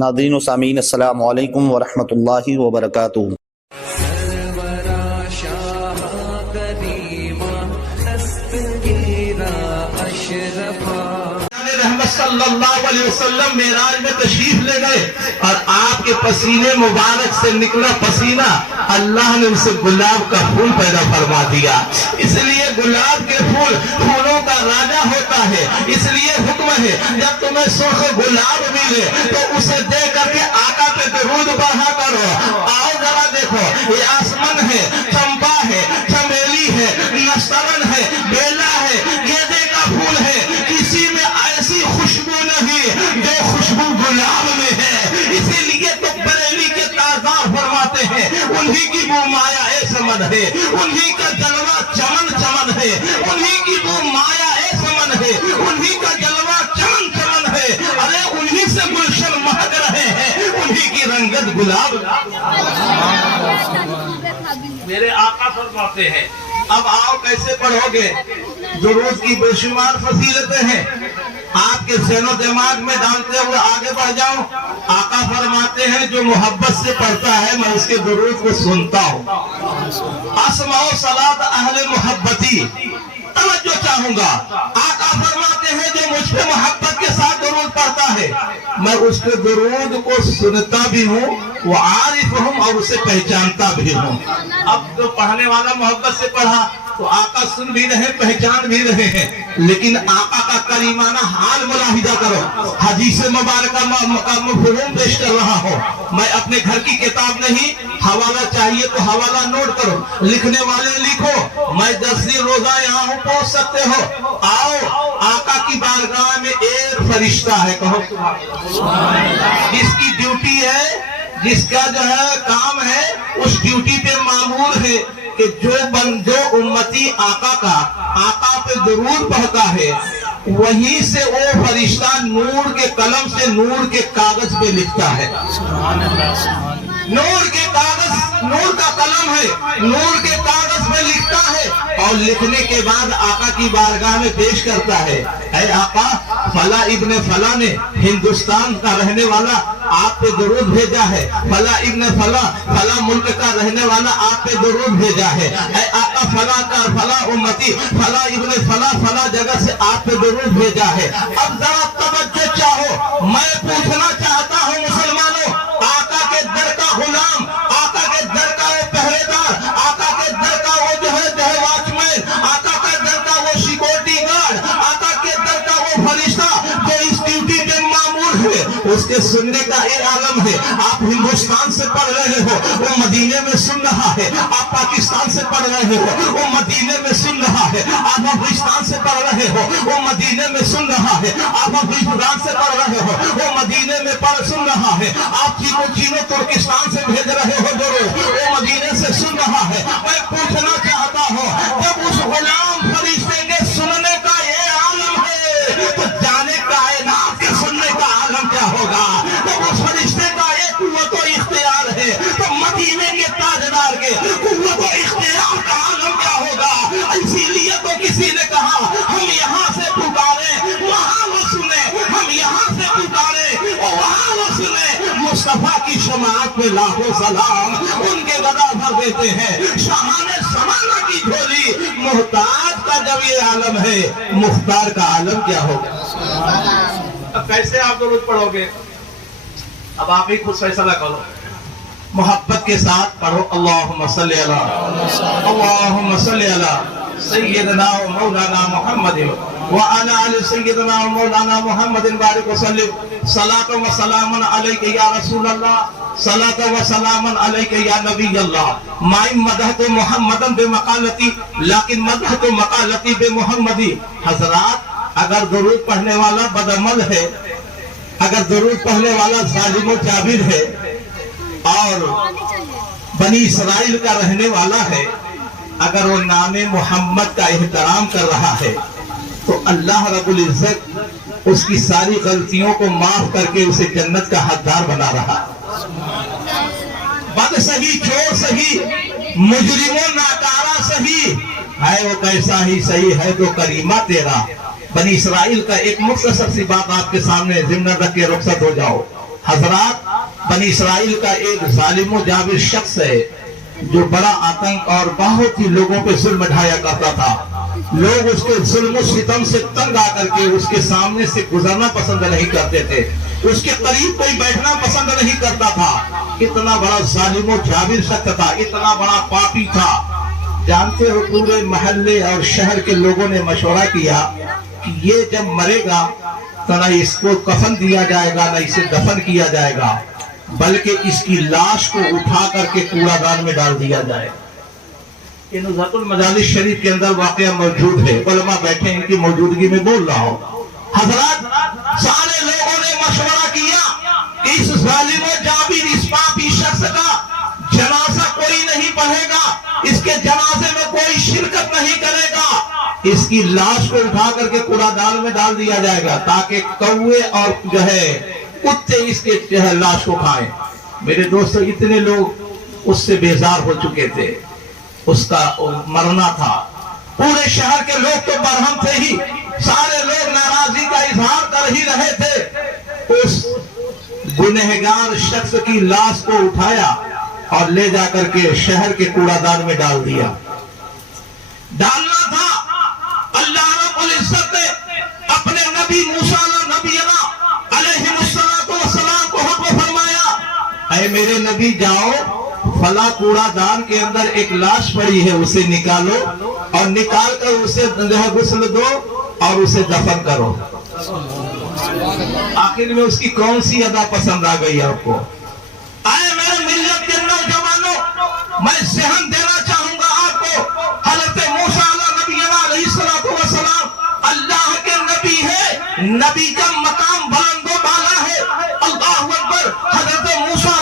ناظرین و سامعین السلام علیکم ورحمۃ اللہ وبرکاتہ۔ رحمت صلی اللہ علیہ وسلم معراج میں تشریف لے گئے اور آپ کے پسینے مبارک سے نکلا پسینہ اللہ نے اسے گلاب کا پھول پیدا فرما دیا۔ اس لیے گلاب کے پھول پھولوں کا راجا ہوتا ہے، اس لیے حکم ہے جب تمہیں سرخ گلاب ملے تو اسے دے کر کے آقا پہ درود پڑھا کرو۔ آؤ ذرا دیکھو، یہ آسمن ہے، چمپا ہے، چمیلی ہے، نسترن ہے، بیلا ہے، گیندے کا پھول ہے، کسی میں ایسی خوشبو نہیں جو خوشبو گلاب میں ہے۔ اسی لیے تو بریلی کے تازار فرماتے ہیں انہی کی وہ مایا اے سمن ہے، انہی کا جلوہ چمن چمن ہے، انہی کی وہ مایا اے سمن ہے، انہی کا جلوہ چمن چمن ہے۔ ارے انہی سے گلشن مہک رہے ہیں، انہی کی رنگت گلاب۔ میرے آقا فرماتے ہیں اب آؤ کیسے پڑھو گے؟ درود کی بے شمار فضیلتیں ہیں، آپ کے ذہن و دماغ میں ڈالتے ہوئے آگے بڑھ جاؤ۔ آقا فرماتے ہیں جو محبت سے پڑھتا ہے میں اس کے درود کو سنتا ہوں۔ اسمع صلاۃ اہل محبتی، توجہ چاہوں گا۔ آقا فرماتے ہیں جو مجھ پہ محبت کے ساتھ درود پڑھتا ہے میں اس کے درود کو سنتا بھی ہوں، وہ عارف ہوں اور اسے پہچانتا بھی ہوں۔ اب جو پڑھنے والا محبت سے پڑھا تو آقا سن بھی رہے، پہچان بھی رہے ہیں، لیکن آقا کا کریمانہ حال ملاحظہ کرو۔ حدیث مبارکہ مفہوم پیش کر رہا ہوں، میں اپنے گھر کی کتاب نہیں، حوالہ چاہیے تو حوالہ نوٹ کرو، لکھنے والے لکھو، میں درسی روزہ یہاں ہوں، پہنچ سکتے ہو۔ آؤ آقا کی بارگاہ میں ایک فرشتہ ہے، کہو جس کی ڈیوٹی ہے، جس کا جو ہے کام ہے، اس ڈیوٹی پہ مامور ہے کہ جو امتی آقا کا آقا پہ درود پڑھتا ہے وہیں سے وہ فرشتہ نور کے قلم سے نور کے کاغذ پہ لکھتا ہے۔ نور کے کاغذ، نور کا قلم ہے، نور کے کاغذ پہ لکھتا ہے اور لکھنے کے بعد آقا کی بارگاہ میں پیش کرتا ہے، اے آقا فلاں ابن فلاں نے ہندوستان کا رہنے والا آپ پہ درود بھیجا ہے، فلاں ابن فلاں ملک کا رہنے والا آپ پہ درود بھیجا ہے، اے آقا فلاں کا فلاں امتی فلاں ابن فلاں جگہ سے آپ پہ درود بھیجا ہے۔ اب ذرا توجہ چاہو، میں پوچھنا چاہتا ہوں مسلمانوں، آقا کے در کا غلام، آقا کے در کا وہ پہرے دار، آقا کے در کا وہ جو ہے واچ مین، آقا کے در کا وہ سیکورٹی گارڈ، آقا کے در کا وہ فرشتہ جو اس ڈیوٹی پہ مامور ہے، اس کے سننے کا یہ عالم ہے۔ آپ ہندوستان سے پڑھ رہے ہو، وہ مدینے میں سن رہا ہے، آپ پاکستان سے پڑھ رہے ہو، وہ مدینے میں سن رہا ہے، آپ افغانستان سے پڑھ رہے ہو، وہ مدینے میں سن رہا ہے، آپ افغانستان سے پڑھ رہے ہو، وہ مدینے میں سن رہا ہے، آپ چینو ترکستان سے بھیج رہے ہو درود، وہ مدینے سے سن رہا ہے۔ میں پوچھنا چاہتا ہوں جب اس غلام فرشتے کے سننے کا یہ عالم ہے تو جانے کائنات کے سننے کا عالم کیا ہوگا؟ جب اس فرشتے کا یہ قوت و اختیار ہے تو مدینے کے تاجدار کے قوت و اختیار کا عالم کیا ہوگا؟ اسی لیے تو کسی نے کہا ہم یہاں سے پکارے وہاں وہ سنے، ہم یہاں سے پکارے وہاں وہ سنے۔ مصطفیٰ کی شماعت پہ لاکھوں سلام، ان کے غدا بھر دیتے ہیں شاہان زمانہ کی جھولی۔ محتاج کا جب یہ عالم ہے مختار کا عالم کیا ہوگا؟ اب کیسے آپ درود پڑھو گے؟ اب آپ ہی خود فیصلہ کرو، محبت کے ساتھ پڑھو۔ اللہم صلی علی سیدنا و مولانا محمد وعلی آل سیدنا و مولانا محمد بارک وسلم۔ صلاۃ و سلام علیک یا رسول اللہ، صلاۃ و سلام علیک یا نبی اللہ۔ مائی مدحت محمدن بمقالتی لیکن مدحت مقالتی بمحمدی۔ حضرات اگر درود پڑھنے والا بدعمل ہے، اگر درود پڑھنے والا ظالم و جابر ہے اور بنی اسرائیل کا رہنے والا ہے، اگر وہ نام محمد کا احترام کر رہا ہے تو اللہ رب العزت اس کی ساری غلطیوں کو معاف کر کے اسے جنت کا حقدار بنا رہا۔ بد سہی، چور سہی، مجرم و ناکارہ سہی ہے وہ کیسا ہی صحیح ہے تو کریمہ تیرا۔ بنی اسرائیل کا ایک مختصر سی بات آپ کے سامنے ضمن رکھ کے رخصت ہو جاؤ۔ حضرات بنی اسرائیل کا ایک ظالم و جابر شخص ہے جو بڑا آتنک اور بہت ہی لوگوں پہ ظلم ڈھایا کرتا تھا. لوگ اس کے ظلم و ستم سے تنگ آ کر کے اس کے سامنے سے گزرنا پسند نہیں کرتے تھے. اس کے قریب کوئی بیٹھنا پسند نہیں کرتا تھا. اتنا بڑا ظالم و جابر شخص تھا, اتنا بڑا پاپی تھا. جانتے ہو پورے محلے اور شہر کے لوگوں نے مشورہ کیا کہ یہ جب مرے گا تو نہ اس کو کفن دیا جائے گا, نہ اسے دفن کیا جائے گا, بلکہ اس کی لاش کو اٹھا کر کے کوڑا دان میں ڈال دیا جائے. یہ نزہت المجالس شریف کے اندر واقعہ موجود ہے, علماء بیٹھے ان کی موجودگی میں بول رہا ہوں. حضرات سارے لوگوں نے مشورہ کیا کہ اس ظالم و جابر اس پاپی شخص کا جنازہ کوئی نہیں پڑھے گا, اس کے جنازے میں کوئی شرکت نہیں کرے گا, اس کی لاش کو اٹھا کر کے کوڑا دان میں ڈال دیا جائے گا تاکہ کوے اور جو ہے کتے اس کے لاش کو کھائیں. میرے دوستو اتنے لوگ اس سے بیزار ہو چکے تھے, اس کا مرنا تھا. پورے شہر کے لوگ تو برہم تھے ہی, سارے لوگ ناراضی کا اظہار کر ہی رہے تھے. اس گنہگار شخص کی لاش کو اٹھایا اور لے جا کر کے شہر کے کوڑا دان میں ڈال دیا. ڈالنا تھا, اللہ رب العزت نے اپنے نبی موسیٰ علیہ السلام کو حکم فرمایا, اے میرے نبی جاؤ فلاں کوڑا دان کے اندر ایک لاش پڑی ہے, اسے نکالو اور نکال کر اسے غسل دو اور اسے دفن کرو. آخر میں اس کی کون سی ادا پسند آ گئی آپ کو؟ اے میرے ملت کے نوجوانوں, میں ذہن دینا چاہوں گا آپ کو, حضرت موسیٰ علیہ السلام اللہ کے نبی ہے, نبی کا مقام بلند و بالا ہے. اللہ اکبر. حضرت موسیٰ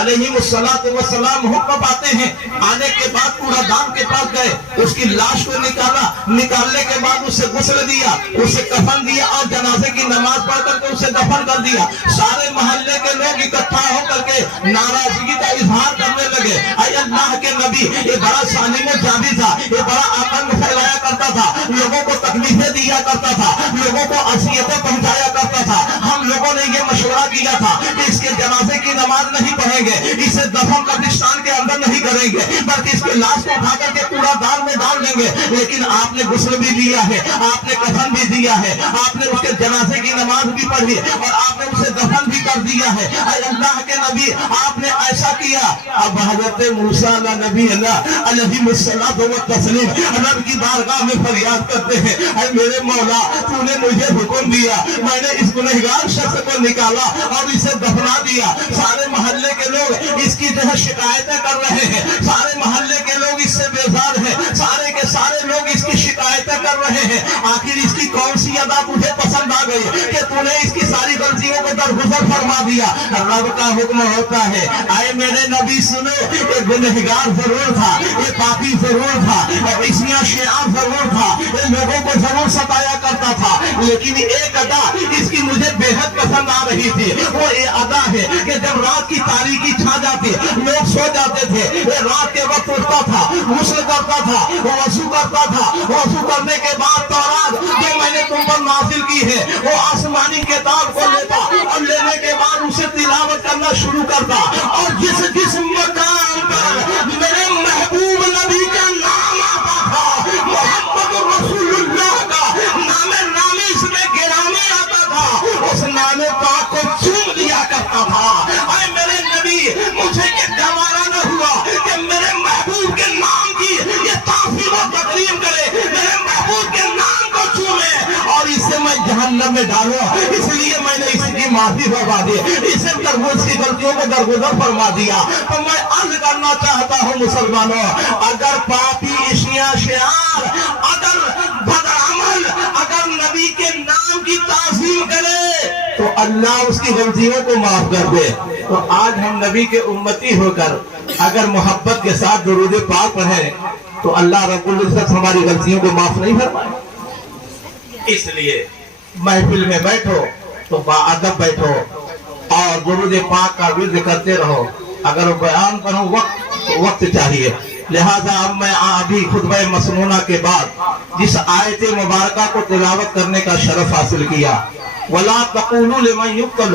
علیہ السلام حکم پاتے ہیں, آنے کے بعد کوڑا دان کے پاس گئے, اس کی لاش کو نکالا, نکالنے کے بعد اسے غسل دیا, اسے کفن دیا اور جنازے کی نماز پڑھ کر کے اسے دفن کر دیا. سارے محلے کے لوگ اکٹھا ہو کر کے ناراضگی کا اظہار کرنے لگے, اے اللہ کے نبی یہ بڑا ظالم و جابر تھا, یہ بڑا آتنک پھیلایا کرتا تھا, لوگوں کو تکلیفیں دیا کرتا تھا, لوگوں کو اذیتیں پہنچایا کرتا تھا. ہم لوگوں نے یہ مشورہ کیا تھا کہ اس کے جنازے کی نماز نہیں پڑھیں گے, اسے دفن قبرستان کے اندر نہیں کریں گے, بلکہ اس کے لاش کو اٹھا کر کے کوڑا دان میں ڈال دیں گے. لیکن آپ نے غسل بھی دیا ہے, آپ نے کفن بھی دیا ہے, آپ نے اس کے جنازے کی نماز بھی پڑھی اور آپ نے اسے دفن بھی کر دیا ہے. اے اللہ کے نبی آپ نے ایسا کیا. اب حضرت موسیٰ نبی اللہ علیہ السلام رب کی بارگاہ میں فریاد کرتے ہیں, اے میرے مولا تو نے مجھے حکم دیا, میں نے اس گنہگار شخص کو نکالا اور اسے دفنا دیا. سارے محلے کے لوگ اس کی جو ہے شکایتیں کر رہے ہیں, سارے محلے کے لوگ اس سے بیزار ہیں, سارے کے سارے لوگ اس کی شکایتیں کر رہے ہیں. آخر اس کی کون سی ادا تجھے پسند آ گئی کہ تو نے اس کی ساری غلطیوں کو درگزر فرما دیا؟ رب کا حکم ہوتا ہے, اے میرے نبی سنو, یہ گنہگار ضرور تھا, یہ پاپی ضرور تھا, اسمیہ شیعہ ضرور تھا, یہ لوگوں کو ضرور ستایا کرتا تھا, لیکن ایک ادا اس کی مجھے بے حد پسند آ رہی تھی. وہ یہ ادا ہے کہ جب رات کی تاریکی چھا جاتی, لوگ سو جاتے تھے, یہ رات کے وقت اٹھتا تھا, غسل کرتا تھا, وضو کرتا تھا, وضو کرنے کے بعد تورات جو میں نے تم پر نازل کی ہے وہ آسمانی کتاب کو لیتا اور لینے کے بعد اسے تلاوت کرنا شروع کرتا, اور جس مقام پر میرے محبوب نبی کا نام آتا تھا, محمد رسول اللہ کا نام اس میں گرامی آتا تھا, اس نام پاک کو چوم لیا کرتا تھا. اے میرے نبی مجھے یہ گوارا نہ ہوا کہ میرے محبوب کے نام کی یہ تعظیم و تکریم کرے, میرے محبوب کے نام کو چومے اور اسے میں جہنم میں ڈالوں, اس لیے میں نے اس کی معافی فرما دی, اسے درگزر کی غلطیوں کو درگزر فرما دیا. تو میں عرض کرنا چاہتا ہوں مسلمانوں, اگر پاپی اشیاء شعار, اگر بدعمل, اگر نبی کے نام کی تعظیم کرے تو اللہ اس کی غلطیوں کو معاف کر دے. تو آج ہم نبی کے امتی ہو کر اگر محبت کے ساتھ درود پاک پڑھیں تو اللہ رب العزت ہماری غلطیوں کو معاف نہیں فرمائے. اس لیے محفل میں بیٹھو تو باادب بیٹھو اور درود پاک کا ورد کرتے رہو. اگر بیان کروں وقت چاہیے, لہذا اب میں ابھی خطبہ مسنونہ کے بعد جس آیت مبارکہ کو تلاوت کرنے کا شرف حاصل کیا, وَلَا تَقُولُوا لِمَنْ يُقْتَلُ